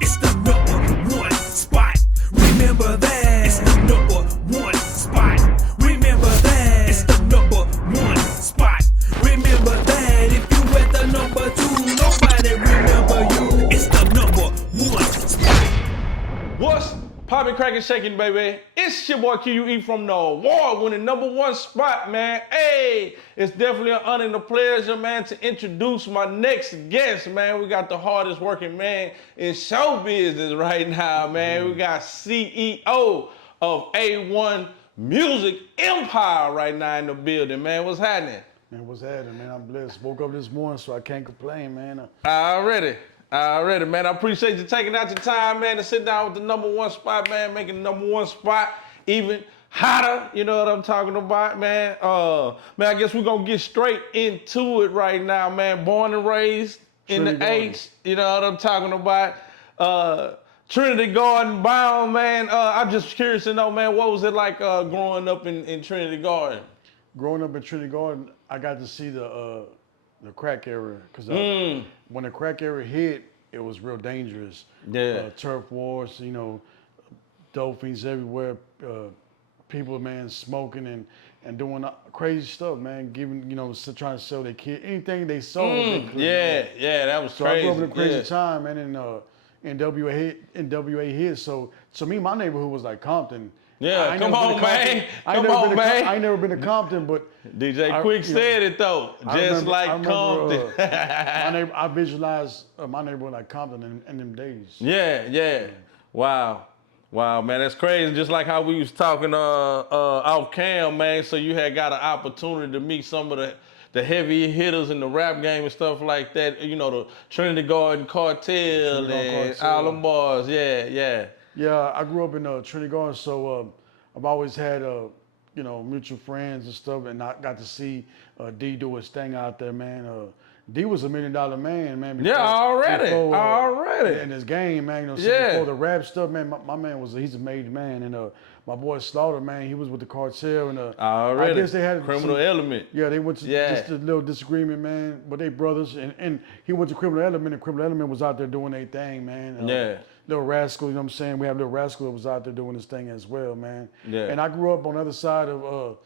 It's the #1 spot. Remember that. It's the #1 spot. Remember that. It's the #1 spot. Remember that. If you at the #2, nobody remember you. It's the #1 spot. What's poppin', crackin', shaking, baby? It's your boy Q.U.E from the award-winning #1 spot, man. Hey, it's definitely an honor and a pleasure, man, to introduce my next guest, man. We got the hardest working man in show business right now, man. We got CEO of A1 Music Empire right now in the building, man. What's happening? Man, what's happening, man? I'm blessed. Woke up this morning, so I can't complain, man. Already, man. I appreciate you taking out your time, man, to sit down with the #1 spot, man, making the #1 spot even hotter. You know what I'm talking about, man? Man, I guess we're gonna get straight into it right now, man. Born and raised in the H, you know what I'm talking about? Trinity Garden bound, man. I'm just curious to know, man, what was it like growing up in Trinity Garden? Growing up in Trinity Garden, I got to see the crack era, because when the crack era hit, it was real dangerous. Yeah. Turf wars, you know, dope fiends everywhere, people, man, smoking and doing crazy stuff, man, giving, you know, trying to sell their kid, anything they sold. They could, yeah, that was so crazy. I grew up in a crazy time, man, and NWA hit. So to me, my neighborhood was like Compton. Yeah, come on, man. I ain't never been to Compton, but DJ Quick said it though, just like Compton. I visualized my neighborhood like Compton in them days. Yeah. Wow, man, that's crazy. Just like how we was talking off cam, man. So you had got an opportunity to meet some of the heavy hitters in the rap game and stuff like that. You know, the Trinity Garden Cartel and all them boys. Yeah. Yeah, I grew up in Trinity Garden, so I've always had you know, mutual friends and stuff, and I got to see D do his thing out there, man. D was $1 million man. Before, already. In his game, man. You know, before the rap stuff, man. My man he's a made man, and my boy Slaughter, man, he was with the cartel, and I guess they had criminal element. Yeah, they went to just a little disagreement, man. But they brothers, and he went to criminal element, and criminal element was out there doing their thing, man. Little Rascal, you know what I'm saying? We have Little Rascal that was out there doing his thing as well, man. Yeah. And I grew up on the other side of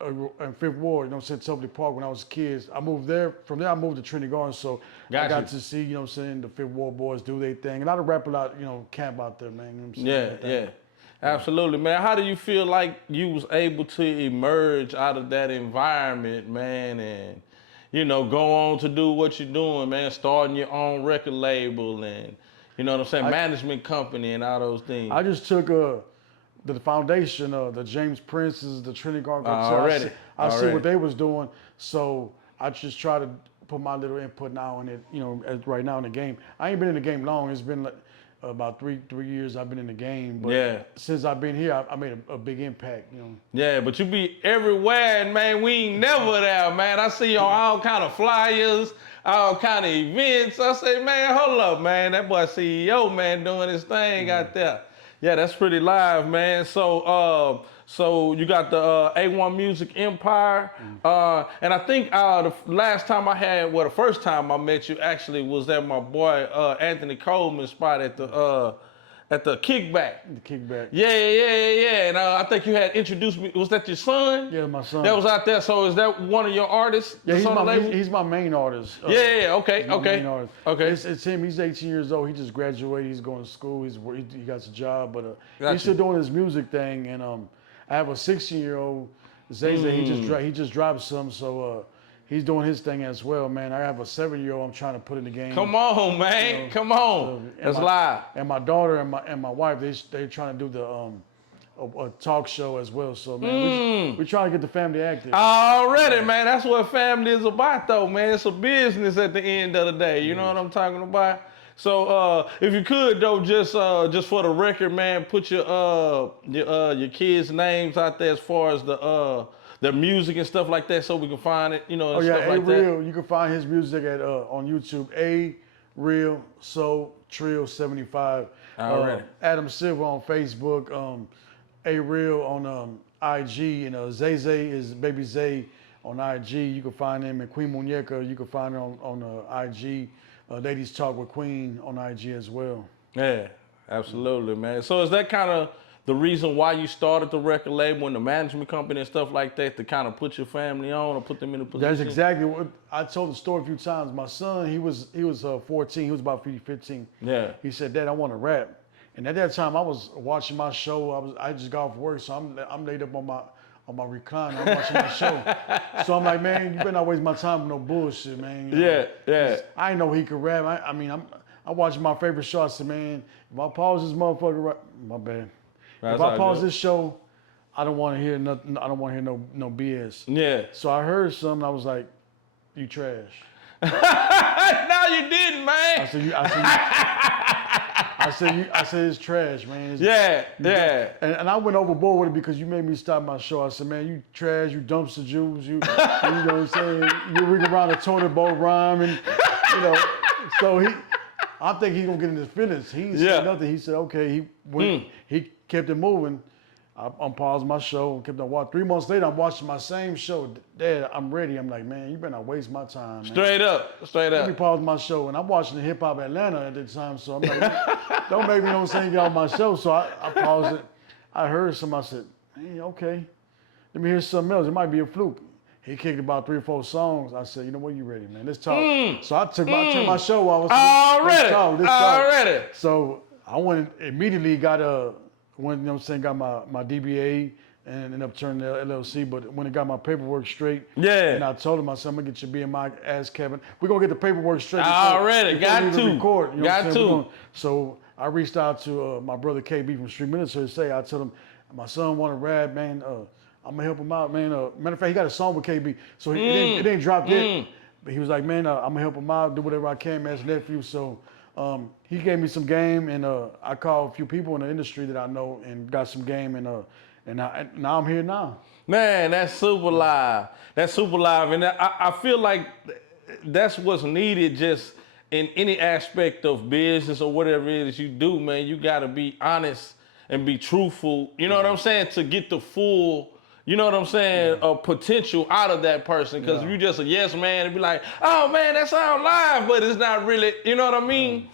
in Fifth Ward, you know what I'm saying, Tubley Park when I was a kid. I moved there, from there I moved to Trinity Garden, so I got to see, you know what I'm saying, the Fifth Ward boys do their thing. And a lot of rappers out, you know, camp out there, man. You know what I'm saying? Yeah. Absolutely, man. How do you feel like you was able to emerge out of that environment, man, and, you know, go on to do what you're doing, man, starting your own record label and, you know what I'm saying, management company and all those things? I just took the foundation of the James Prince's, the Trinity Garden Cartel. I see what they was doing, so I just try to put my little input now in it, you know, right now in the game. I ain't been in the game long. It's been like about three years I've been in the game, but since I've been here, I made a big impact, you know. Yeah, but you be everywhere, and man, we ain't never there, man. I see you on all kind of flyers, all kind of events. I say, man, hold up, man. That boy CEO, man, doing his thing out there. Yeah, that's pretty live, man. So, so you got the A1 Music Empire, and I think the last time the first time I met you actually was at my boy Anthony Coleman's spot at the Kickback. The Kickback. Yeah. And I think you had introduced me. Was that your son? Yeah, my son. That was out there. So is that one of your artists? Yeah, he's my main artist. Okay. Main artist. Okay. It's him. He's 18 years old. He just graduated. He's going to school. He got a job, but he's still doing his music thing. And I have a 16-year-old, Zay. He just dropped some. So. He's doing his thing as well, man. I have a 7-year-old I'm trying to put in the game. Come on, man. You know, come on. That's live. And my daughter and my wife, they're trying to do the a talk show as well. So, man, we're trying to get the family active. Already, man. That's what family is about, though, man. It's a business at the end of the day. You know what I'm talking about? So, if you could, though, just for the record, man, put your kids' names out there as far as the music and stuff like that, so we can find it, you know, and stuff like that. A-Real, you can find his music at on YouTube, A-Real Soul Trill 75. Adam Silver on Facebook, A-Real on IG, and Zay is Baby Zay on IG. You can find him, and Queen Muñeca, you can find her on IG. Ladies Talk with Queen on IG as well. Yeah, absolutely, man. So is that kind of the reason why you started the record label and the management company and stuff like that, to kind of put your family on or put them in a position? That's exactly what I told the story a few times. My son, he was 14. He was about 15. Yeah. He said, "Dad, I want to rap." And at that time, I was watching my show. I just got off work, so I'm laid up on my recliner. I'm watching my show. So I'm like, man, you better not waste my time with no bullshit, man. You know? Yeah. I didn't know he could rap. I'm watching my favorite show. I said, man, if I pause this motherfucker, my bad. That's if I pause good. this show, I don't want to hear nothing. I don't want to hear no BS. Yeah. So I heard something. I was like, "You trash." No, you didn't, man. I said it's trash, man. Yeah. And I went overboard with it because you made me stop my show. I said, man, you trash, you dumpster juice, you know what I'm saying? You rig around a toilet bowl rhyme, and you know. So I think he's gonna get in his feelings. He said nothing. He said, okay. He kept it moving. I'm pausing my show, kept on watching. 3 months later, I'm watching my same show. Dad, I'm ready. I'm like, man, you better not waste my time, man. Straight up. Let me pause my show. And I'm watching the Hip Hop Atlanta at the time, so I'm like, don't make me, you know what I'm saying, get off my show. So I paused it. I heard something. I said, hey, okay. Let me hear something else. It might be a fluke. He kicked about 3 or 4 songs. I said, you know what, you ready, man? Let's talk. So I turned my show off. Let's talk. So I went immediately, got you know what I'm saying, got my DBA and ended up turning the LLC, but when it got my paperwork straight, and I told him, I said, I'm gonna get your BMI ass cabin. We're gonna get the paperwork straight. Already, got to. Record, you know got to. So I reached out to my brother KB from Street Military. I told him, my son want to rap, man. I'm gonna help him out, man. Matter of fact, he got a song with KB, so it ain't dropped yet. But he was like, man, I'm gonna help him out, do whatever I can, man, as a nephew. So he gave me some game, and I called a few people in the industry that I know and got some game, and now I'm here now. Man, that's super live. That's super live, and I feel like that's what's needed just in any aspect of business or whatever it is you do, man. You gotta be honest and be truthful. You know what I'm saying? To get the full, you know what I'm saying, potential out of that person. Because if you just a yes man and be like, oh man, that sound live, but it's not really, you know what I mean?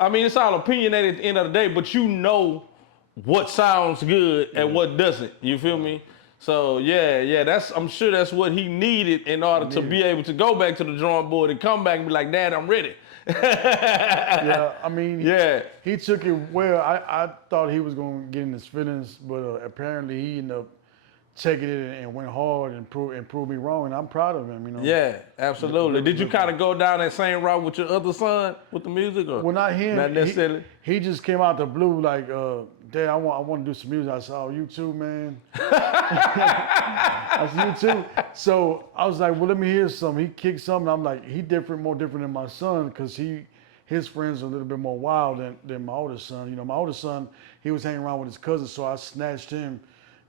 I mean, it's all opinionated at the end of the day, but you know what sounds good and what doesn't. You feel me? So yeah, I'm sure that's what he needed in order to be able to go back to the drawing board and come back and be like, Dad, I'm ready. I mean, he took it well. I thought he was going to get in his feelings, but apparently he ended up taking it and went hard and proved me wrong, and I'm proud of him, you know. Yeah, absolutely. Did you kind of go down that same route with your other son with the music, or well, not him. Not necessarily. He just came out the blue like, Dad, I want to do some music. I said, oh, you too, man. I said, you too. So I was like, well, let me hear something. He kicked something. I'm like, he more different than my son, because his friends are a little bit more wild than my oldest son. You know, my oldest son, he was hanging around with his cousins, so I snatched him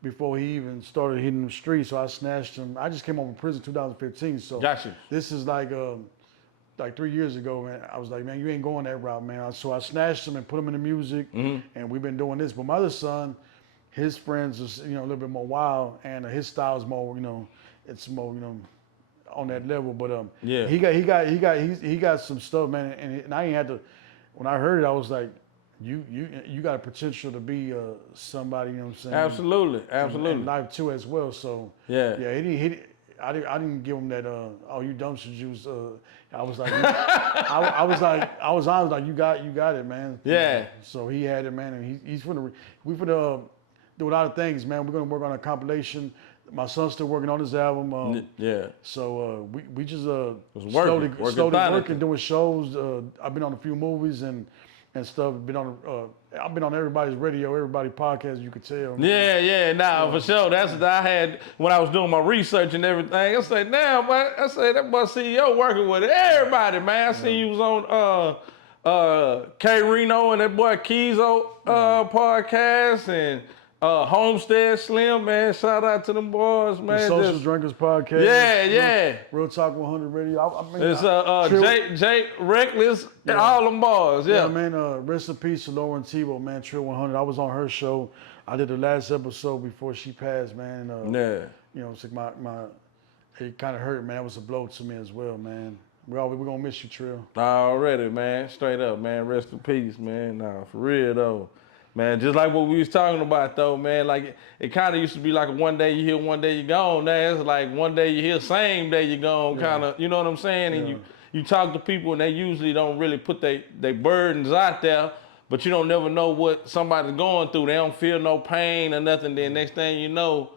before he even started hitting the streets. So I snatched him. I just came home from prison in 2015. So Gotcha. This is like 3 years ago, man. I was like, man, you ain't going that route, man. So I snatched him and put him in the music, and we've been doing this. But my other son, his friends are, you know, a little bit more wild, and his style is more, you know, it's more, you know, on that level. But he got some stuff, man. And I ain't had to. When I heard it, I was like, you got a potential to be somebody, you know what I'm saying? Absolutely. In life too as well. So I didn't give him that oh, you dumpster juice. I was like, I was honest, like, you got it, man. Yeah. So he had it, man, and we finna do a lot of things, man. We're gonna work on a compilation. My son's still working on his album. So we just slowly working, doing shows. I've been on a few movies and stuff. I've been on everybody's radio, everybody's podcast, you could tell. For sure. That's what I had when I was doing my research and everything. I said, damn, man, that boy CEO working with everybody, man. I seen you was on K Reno and that boy Keyzo podcast, and Homestead Slim, man. Shout out to them boys, man. The Social Drinkers podcast. Real Talk 100 Radio. I mean, it's Jake Reckless, and all them boys. Yeah, man. Rest in peace to Lauren Tebow, man. Trill 100. I was on her show. I did the last episode before she passed, man. You know, it's like it kind of hurt, man. It was a blow to me as well, man. We're gonna miss you, Trill. Already, man. Straight up, man. Rest in peace, man. Nah, for real though. Man, just like what we was talking about though, man. Like it kind of used to be like one day you hear, one day you gone. Now it's like one day you hear, same day you gone. Kind of, you know what I'm saying? And you talk to people and they usually don't really put they burdens out there, but you don't never know what somebody's going through. They don't feel no pain or nothing. Then next thing you know,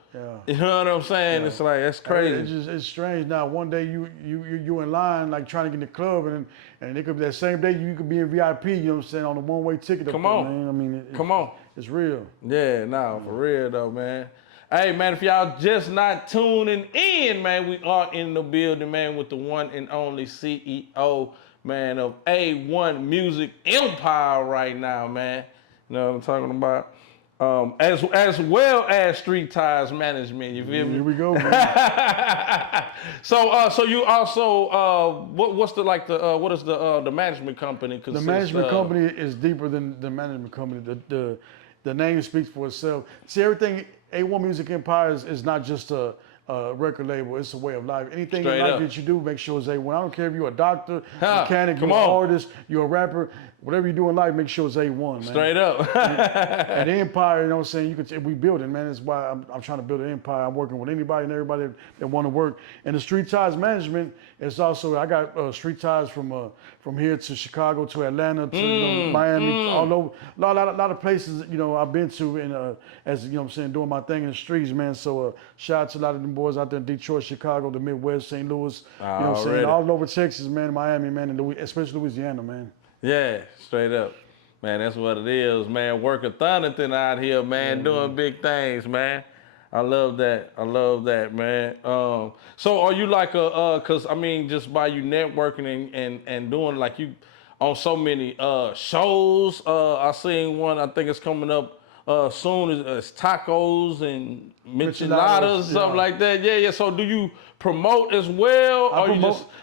you know what I'm saying? It's like that's crazy. It's strange. Now one day you in line like trying to get in the club and it could be that same day you could be in VIP. You know what I'm saying, on a one-way ticket. Come on, man. I mean, come on. It's real. Yeah, nah, for real though, man. Hey, man, if y'all just not tuning in, man, we are in the building, man, with the one and only CEO, man, of A1 Music Empire right now, man. You know what I'm talking about? As well as Street Ties Management, you feel me? Here we go, man. So you also what is the management company? The management company is deeper than the management company. The name speaks for itself. See, everything A1 Music Empire is not just a record label. It's a way of life. Anything in life that you do, make sure it's A1. I don't care if you're a doctor, mechanic, you're an artist, you're a rapper. Whatever you do in life, make sure it's A1, man. Straight up. And the empire, you know what I'm saying, we build it, man. That's why I'm trying to build an empire. I'm working with anybody and everybody that want to work. And the Street Ties Management is also, I got street ties from here to Chicago to Atlanta to Miami, all over. A lot of places, you know, I've been to and as you know what I'm saying, doing my thing in the streets, man. So shout out to a lot of them boys out there in Detroit, Chicago, the Midwest, St. Louis, you know what I'm saying, all over Texas, man, Miami, man, and especially Louisiana, man. Yeah, straight up. Man, that's what it is, man. Working Thunderton out here, man, doing big things, man. I love that. I love that, man. So are you like cause I mean, just by you networking and doing like you on so many shows, I seen one, I think it's coming up soon as tacos and micheladas, something like that. Yeah. So do you promote as well?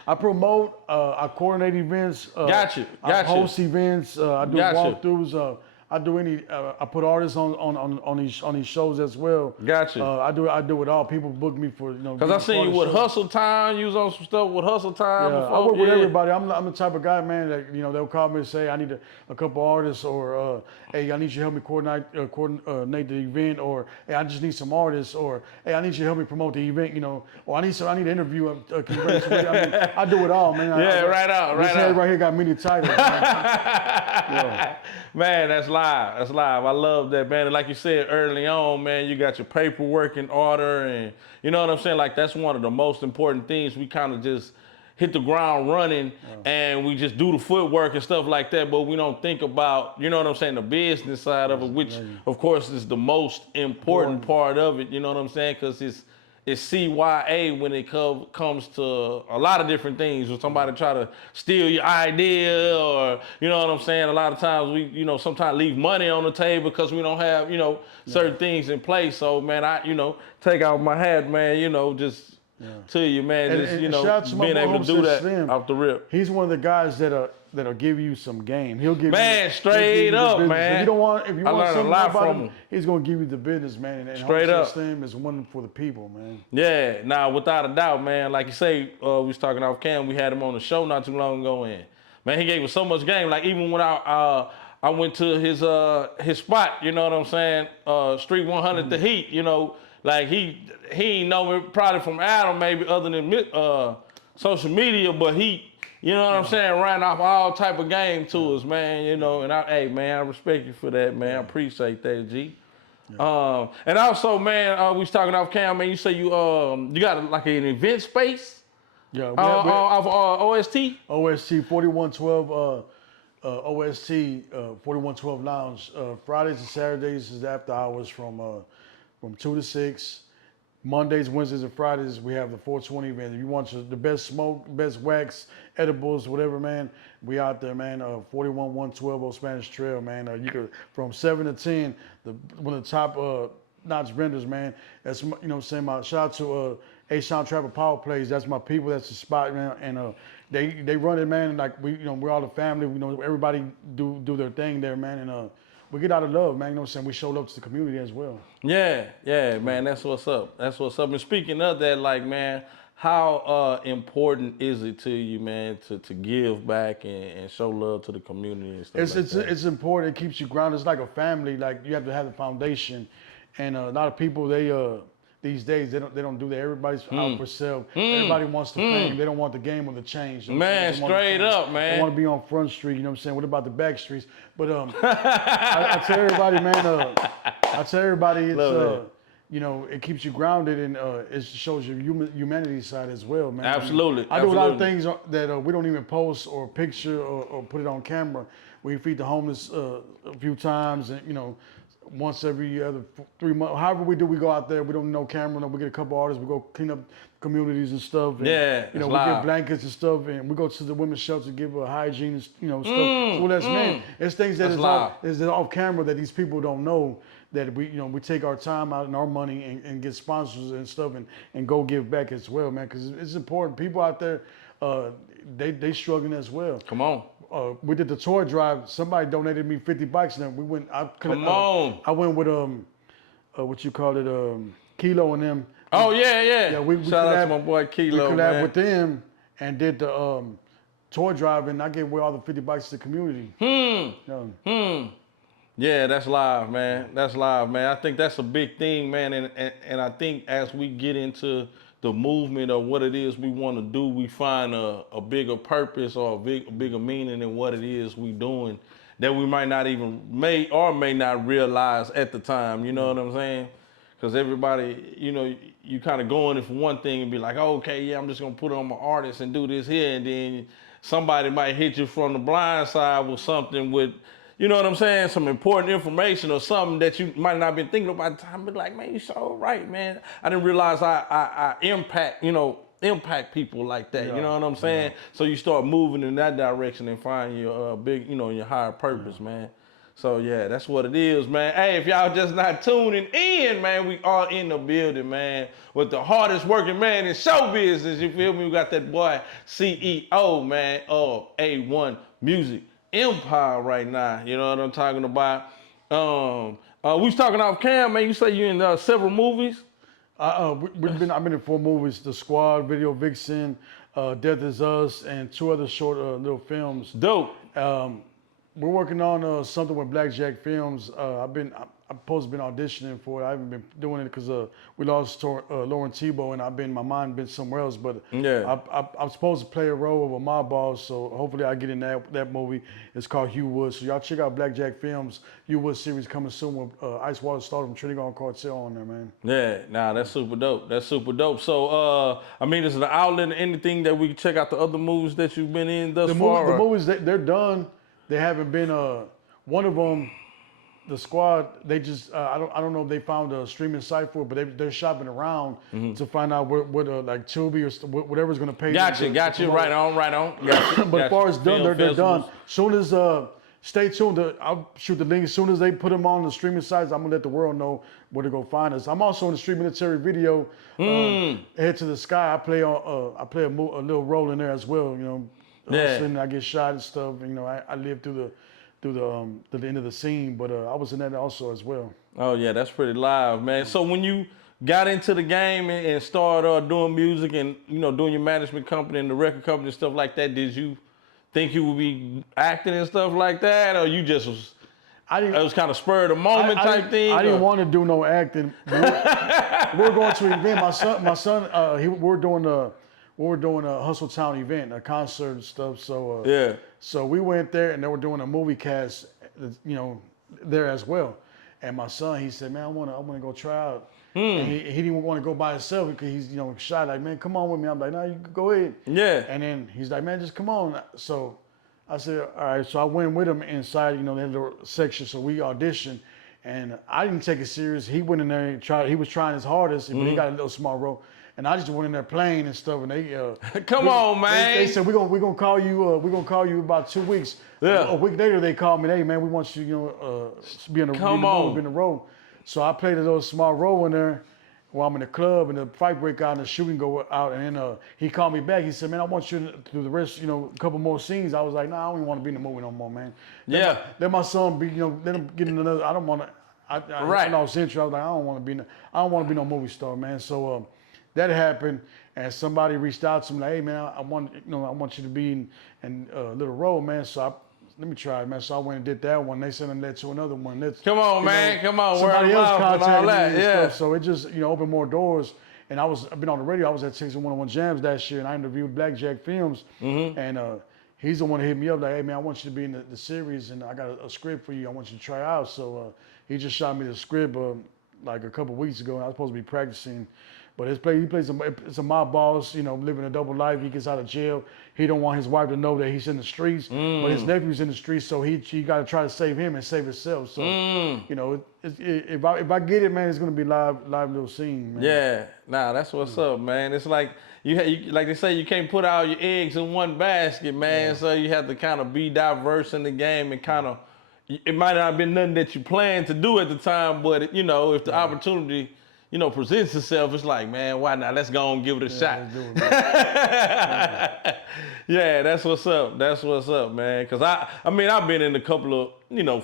I promote, I coordinate events. Got you. I host events. I do walkthroughs. I do I put artists on these shows as well. Gotcha. I do it all. People book me for, you know. Cause I seen you with Hustle Time. You was on some stuff with Hustle Time. Yeah, before. I work with everybody. I'm the type of guy, man, that, you know, they'll call me and say, I need a couple artists, or hey, I need you to help me coordinate the event, or hey, I just need some artists, or hey, I need you to help me promote the event, you know, or I need to interview. I mean, I do it all, man. This head right here got many titles. Man. Man, that's live. That's live. I love that, man. And like you said early on, man, you got your paperwork in order, and you know what I'm saying? Like, that's one of the most important things. We kind of just hit the ground running and we just do the footwork and stuff like that, but we don't think about, you know what I'm saying, the business side of it, which of course is the most important part of it, you know what I'm saying? Because it's CYA when it comes to a lot of different things. When somebody try to steal your idea, or, you know what I'm saying? A lot of times we, you know, sometimes leave money on the table because we don't have, you know, certain things in place. So, man, I, you know, take out my hat, man, you know, just to you, man, just, you know, being able to do that Slim. Off the rip. He's one of the guys that'll give you some game. He'll give man, you straight up, man. If you want I learned a lot from him. He's gonna give you the business, man. And straight up, Slim is one for the people, man. Yeah, nah, without a doubt, man. Like you say, we was talking off cam. We had him on the show not too long ago, and man, he gave us so much game. Like, even when I went to his spot, you know what I'm saying? Street 100, the Heat, you know, like he ain't know me probably from Adam, maybe, other than social media, but he, you know what I'm saying, ran off all type of game to us, man, you know, and hey, man, I respect you for that, man. I appreciate that, G. And also, man, we was talking off cam, man, you say you got like an event space? Yeah. Of OST? OST 4112, OST 4112 Lounge. Fridays and Saturdays is after hours from 2 to 6. Mondays, Wednesdays, and Fridays, we have the 420 event. If you want the best smoke, best wax, edibles, whatever, man, we out there, man. 41112 Old Spanish Trail, man. You could, from 7 to 10, one of the top notch vendors, man. That's, you know what I'm saying, my shout out to A-Sound Trapper Power Plays. That's my people. That's the spot, man. And they run it, man. Like, we're all a family. We know everybody do their thing there, man. And we get out of love, man. You know what I'm saying? We show love to the community as well. Yeah, man. That's what's up. That's what's up. And speaking of that, like, man, how important is it to you, man, to give back and show love to the community and stuff It's important. It keeps you grounded. It's like a family. Like you have to have the foundation, and a lot of people these days they don't do that. Everybody's out for self. Everybody wants the fame. They don't want the game or the change. Man, they want the straight fame. up, man. They want to be on Front Street. You know what I'm saying? What about the back streets? But I tell everybody, man. I tell everybody, it's you know, it keeps you grounded and it shows your humanity side as well, man. Absolutely. I do a lot of things that we don't even post or picture or put it on camera. We feed the homeless a few times, and you know, once every other 3 months. However we do, we go out there. We don't know camera. We get a couple artists. We go clean up communities and stuff. And, you know, we get blankets and stuff, and we go to the women's shelter, give hygiene and you know stuff. So that's man. It's things that is off camera that these people don't know. That we take our time out and our money and get sponsors and stuff and go give back as well, man. Because it's important. People out there, they struggling as well. Come on. We did the toy drive. Somebody donated me 50 bikes, and we went. I went with what you call it, Kilo and them. Oh yeah. Yeah, we shout out to my boy Kilo. We collabed with them and did the toy drive, and I gave away all the 50 bikes to the community. Yeah, that's live, man. That's live, man. I think that's a big thing, man. And I think as we get into the movement of what it is we want to do, we find a bigger purpose or a bigger meaning in what it is we doing that we might not even may not realize at the time. You know what I'm saying? Because everybody, you know, you kind of going in for one thing and be like, oh, okay, yeah, I'm just gonna put on my artist and do this here, and then somebody might hit you from the blind side with something with, you know what I'm saying, some important information or something that you might not have been thinking about at the time. But like, man, you're so right, man. I didn't realize I impact people like that. You know what I'm saying? So you start moving in that direction and find your big, you know, your higher purpose, man. So yeah, that's what it is, man. Hey, if y'all just not tuning in, man, we are in the building, man, with the hardest working man in show business. You feel me? We got that boy CEO, man, of A1 Music Empire right now. You know what I'm talking about? We was talking off cam, man. You say you in several movies? I've been in 4 movies: The Squad, Video Vixen, Death Is Us, and 2 other short little films. Dope. We're working on something with Blackjack Films. I'm supposed to been auditioning for it. I haven't been doing it because we lost Lauren Tebow, and my mind been somewhere else. But yeah, I'm supposed to play a role of a mob boss, so hopefully I get in that movie. It's called Q.U.E. So y'all check out Blackjack Films. Q.U.E. series coming soon with Ice Water Starter from Trinity Cartel on there, man. Yeah, nah, that's super dope. That's super dope. So I mean, is it an outlet or anything that we can check out the other movies that you've been in thus far? The movies they're done. They haven't been one of them. The Squad, they just I don't know if they found a streaming site for it, but they're shopping around to find out what like Q.U.E. or whatever's gonna pay. Got you. Right on. But as far as done, they're done. Soon as stay tuned. I'll shoot the link as soon as they put them on the streaming sites. I'm gonna let the world know where to go find us. I'm also in the Street Military video. Head to the Sky. I play a little role in there as well. You know. Yeah. I get shot and stuff. You know, I live through the end of the scene, but I was in that also as well. Oh yeah, that's pretty live, man. So when you got into the game and started doing music and doing your management company and the record company and stuff like that, did you think you would be acting and stuff like that, or you just was? It was kind of spur of the moment type thing. I didn't want to do no acting. We're going to an event. My son, we're doing a Hustle Town event, a concert and stuff. So so we went there and they were doing a movie cast, there as well. And my son, he said, "Man, I want to go try out." And he didn't want to go by himself because he's shy. Like, "Man, come on with me." I'm like, "No, you can go ahead." Yeah. And then he's like, "Man, just come on." So I said, "All right." So I went with him inside. They had a little section. So we auditioned. And I didn't take it serious. He went in there and tried. He was trying his hardest, but he got a little small role. And I just went in there playing and stuff. And they come on, man. They said we're gonna call you. We're gonna call you about 2 weeks. Yeah. A week later, they called me. "Hey, man, we want you. Be in the role." So I played a little small role in there while I'm in the club, and the fight break out and the shooting go out. And then he called me back. He said, "Man, I want you to do the rest. A couple more scenes." I was like, "Nah, I don't even want to be in the movie no more, man." Let my son be. Let him get in another. I don't want to. I lost interest. I was like, I don't want to be no movie star, man. So that happened, and somebody reached out to me like, hey man, I want you to be in Little Road, man. So let me try it, man. So I went and did that one. They sent them that to another one. Come on, man. Come on. Somebody else contacted me and yeah. stuff. So it just, opened more doors. And I've been on the radio. I was at Texas 101 Jams last year, and I interviewed Blackjack Films. And he's the one that hit me up like, hey man, I want you to be in the series, and I got a script for you. I want you to try out. So he just shot me the script like a couple weeks ago, and I was supposed to be practicing. But he plays it's a mob boss, living a double life. He gets out of jail. He don't want his wife to know that he's in the streets, but his nephew's in the streets, so he got to try to save him and save himself. So, if I get it, man, it's gonna be live little scene, man. Yeah, nah, that's what's up, man. It's like you like they say, you can't put all your eggs in one basket, man. Yeah. So you have to kind of be diverse in the game and kind of. It might not have been nothing that you planned to do at the time, but if the opportunity. Presents itself, it's like, man, why not? Let's go and give it a shot. Let's do it, man. Yeah, that's what's up. That's what's up, man. Cause I mean, I've been in a couple of,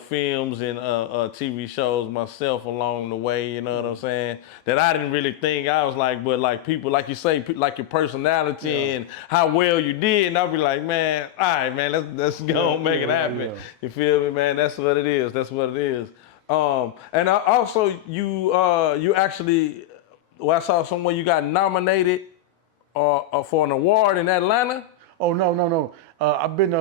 films and TV shows myself along the way, you know what I'm saying? That I didn't really think I was like, but like people, like you say, like your personality and how well you did, and I'll be like, man, all right, man, let's go and make it happen. Yeah. You feel me, man? That's what it is. That's what it is. And also you actually, I saw somewhere you got nominated for an award in Atlanta. Oh no. I've been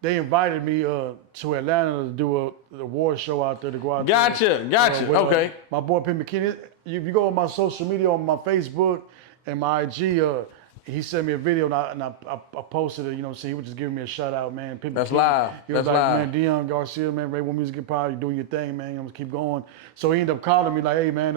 they invited me to Atlanta to do the award show out there to go out there. Gotcha. With, okay. My boy Pim McKinney. If you go on my social media, on my Facebook and my IG, he sent me a video and I posted it, so he was just giving me a shout out, man. Pim That's McKinney. live. He was That's like, live. man, Dion Garcia, man, Ray One Music Empire, you doing your thing, man. I'm gonna keep going. So he ended up calling me like, hey man,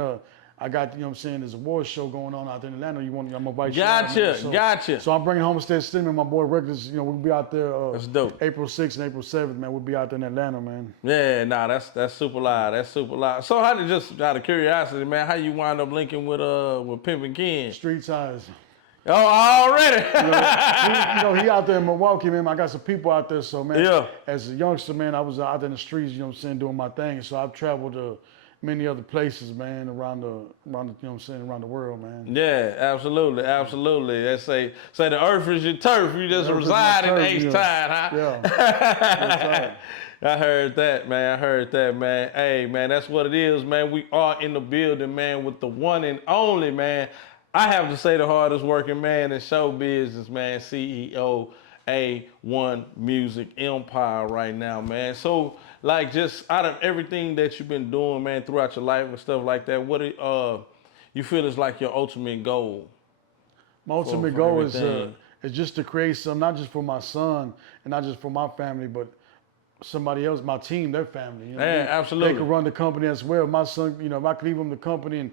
I got, this award show going on out there in Atlanta. I'm gonna invite you out, man. Gotcha. So I'm bringing Homestead Slim and my boy Records, we'll be out there that's dope. April 6th and April 7th, man. We'll be out there in Atlanta, man. Yeah, nah, that's super live. That's super live. So out of curiosity, man, how you wind up linking with Pimp and Ken? Street Ties. Oh, already. He out there in Milwaukee, man. I got some people out there, so man. Yeah. As a youngster, man, I was out there in the streets, doing my thing. So I've traveled to many other places, man, around the world, man. Yeah, absolutely. They say the earth is your turf. You just reside in H-Town, huh? Yeah. I heard that, man. Hey, man, that's what it is, man. We are in the building, man, with the one and only, man. I have to say the hardest working man in show business, man, CEO A1 Music Empire right now, man. So, like, just out of everything that you've been doing, man, throughout your life and stuff like that, what you feel is like your ultimate goal? My ultimate goal is just to create something, not just for my son and not just for my family, but somebody else, my team, their family. Yeah, absolutely. They could run the company as well. My son, if I could leave him the company and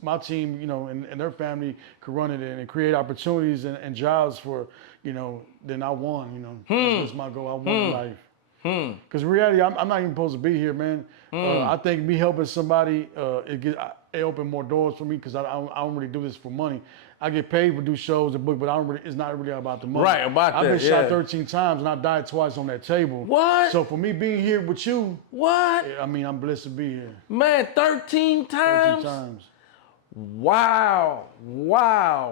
my team, and their family could run it and create opportunities and jobs for, then I won. That's my goal. I won in life. Because in reality, I'm not even supposed to be here, man. I think me helping somebody, it opened more doors for me because I don't really do this for money. I get paid to do shows and book, but it's not really about the money. Right, about that, I've been shot 13 times and I died twice on that table. What? So for me being here with you, what? I mean, I'm blessed to be here. Man, 13 times? 13 times. Wow,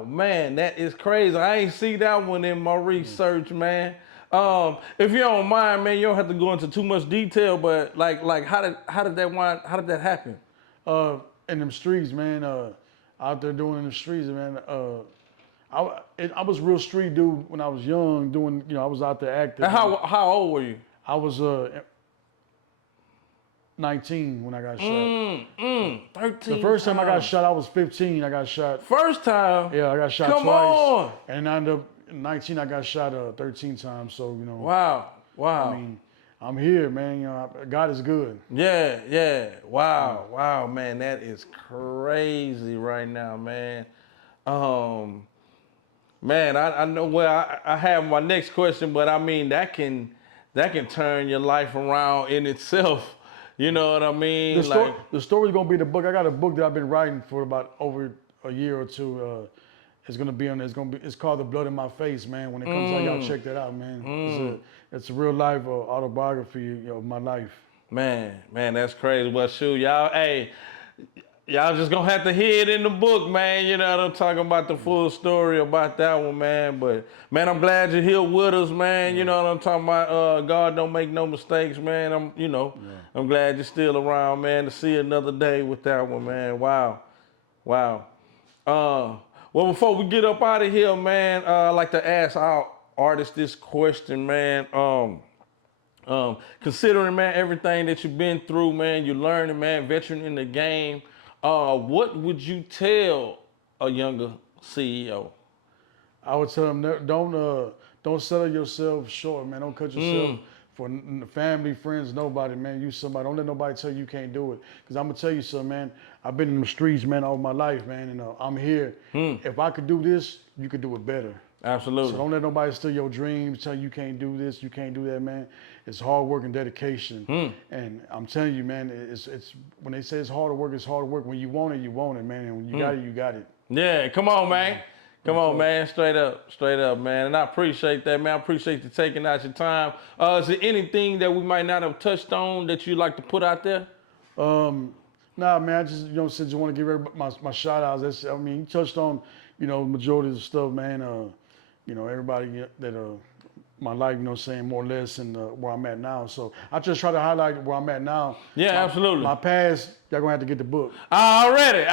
man, that is crazy. I ain't see that one in my research, man. If you don't mind, man, you don't have to go into too much detail, but like how did that happen? In them streets, man, out there doing in the streets, man. I was a real street dude when I was young, doing, I was out there acting. And how old were you? I was 19 when I got shot. 13. The first time I got shot, I was 15. I got shot. First time? Yeah, I got shot Come twice. on. And I ended up 19. I got shot 13 times. So Wow. I mean, I'm here, man. God is good. Yeah. Wow, man, that is crazy right now, man. Man, I know where I have my next question, but I mean that can turn your life around in itself. You know what I mean? The story's gonna be the book. I got a book that I've been writing for about over a year or two. It's gonna be on. It's called The Blood in My Face, man. When it comes out, y'all check that out, man. It's a real life autobiography of my life. Man, that's crazy. Well, shoot, y'all, hey, Y'all just gonna have to hear it in the book, man. You know what I'm talking about, the full story about that one, man. But man, I'm glad you're here with us, man. You know what I'm talking about. God don't make no mistakes, man. I'm glad you're still around, man, to see another day with that one, man. Wow. Well, before we get up out of here, man, I'd like to ask our artists this question, man. Considering, man, everything that you've been through, man, you're learning, man, veteran in the game. What would you tell a younger CEO? I would tell them don't sell yourself short, man. Don't cut yourself for family, friends, nobody, man. You somebody. Don't let nobody tell you can't do it. Because I'm gonna tell you something, man. I've been in the streets, man, all my life, man, and I'm here. If I could do this, you could do it better. Absolutely. So don't let nobody steal your dreams, tell you can't do this, you can't do that, man. It's hard work and dedication. And I'm telling you, man, it's when they say it's hard work, it's hard work. When you want it, man. And when you got it, you got it. Yeah, come on, man. Come on, man. Straight up, man. And I appreciate that, man. I appreciate you taking out your time. Is there anything that we might not have touched on that you'd like to put out there? Nah, man, I just, since you want to give everybody my shout outs, you touched on, the majority of the stuff, man. Everybody that, my life, saying more or less, and where I'm at now. So I just try to highlight where I'm at now. Yeah, absolutely. My past, y'all gonna have to get the book. Already. And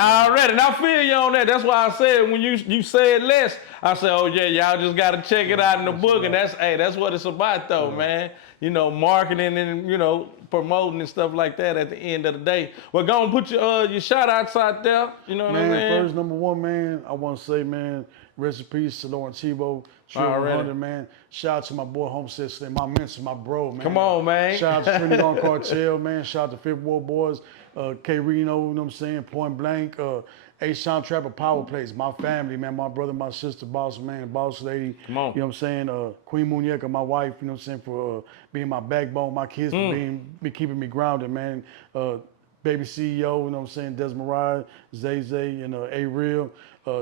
I feel you on that. That's why I said when you said less, I said, oh yeah, y'all just gotta check it out in the book. And that's what it's about though, man. Marketing and, promoting and stuff like that at the end of the day. Well, go and put your shout outs out there. You know what I mean? First, number one, man, I want to say, man, rest in peace to Lauren Tebow. Man. Shout out to my boy Homestead Slim, my mentor, my bro, man. Come on, man. Shout out to Trinity Gone Cartel, man. Shout out to Fifth Ward Boys, K Reno, Point Blank, H-Sound Trapper Power Plays, my family, man, my brother, my sister, boss man, boss lady. Come on. Queen Muñeca, my wife, for being my backbone, my kids for keeping me grounded, man. Baby CEO, Desmond Zay, and A-Real.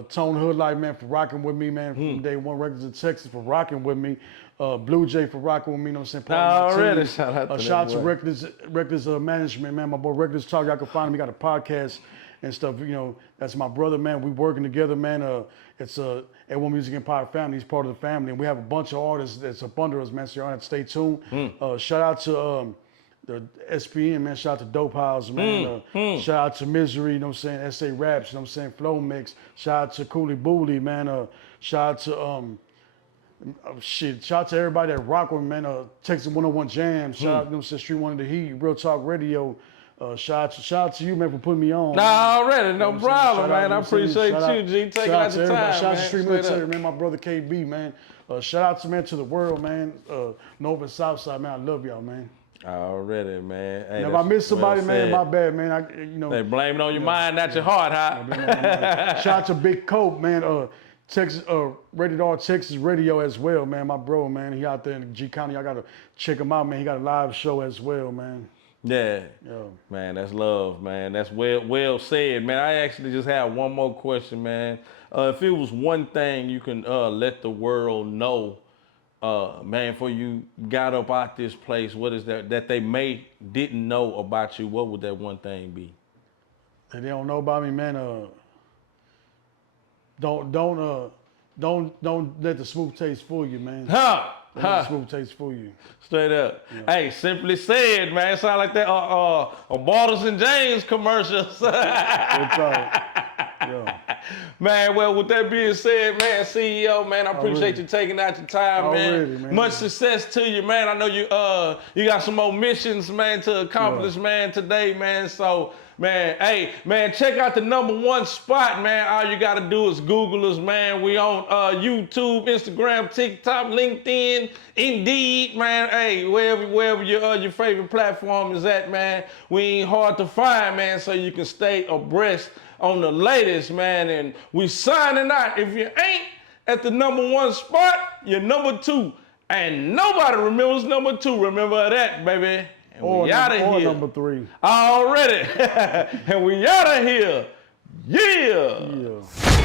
Tone Hoodlight, man, for rocking with me, man, from day one. Records in Texas for rocking with me. Blue Jay for rocking with me, Shout out to Records Management, man. My boy Records Talk, y'all can find him. He got a podcast and stuff, that's my brother, man. We working together, man. It's A1 Music Empire family. He's part of the family. And we have a bunch of artists that's up under us, man, so y'all have to stay tuned. Shout out to the SPN, man. Shout out to Dope House, man. Shout out to Misery, SA Raps, Flow Mix. Shout out to Cooley Booley, man. Shout out to shout out to everybody that rock with me, man. Texas 101 Jam. Shout out, Street One of the Heat, Real Talk Radio. Shout out to you, man, for putting me on. No problem, man. I appreciate you, G. Taking out your time, Shout out to Street Military, man. My brother KB, man. Shout out to the world, man. North and South Side, man. I love y'all, man. Already, man. Hey, if I miss somebody, man, my bad, man. Hey, blame it on your mind, not your heart, huh? Shout out to Big Cope, man. Texas, Rated R Texas Radio as well, man. My bro, man. He out there in G County. I gotta check him out, man. He got a live show as well, man. Yeah. Man, that's love, man. That's well said, man. I actually just have one more question, man. If it was one thing you can let the world know, man, before you got up out this place, what is that they didn't know about you? What would that one thing be? That they don't know about me, man. Don't let the smooth taste fool you, man. Smooth taste for you. Straight up. Yeah. Hey, simply said, man. It sound like that Bartles and James commercials. Man, well, with that being said, man, CEO, man, I appreciate you taking out your time, man. Much success to you, man. I know you got some more missions, man, to accomplish, man, today, man. So, man, hey, man, check out the #1 spot, man. All you gotta do is Google us, man. We on YouTube, Instagram, TikTok, LinkedIn, Indeed, man. Hey, wherever your favorite platform is at, man. We ain't hard to find, man, so you can stay abreast on the latest, man. And we signing out. If you ain't at the #1 spot, you're #2. And nobody remembers #2. Remember that, baby. And we out of here. #3. Already. And we out of here. Yeah.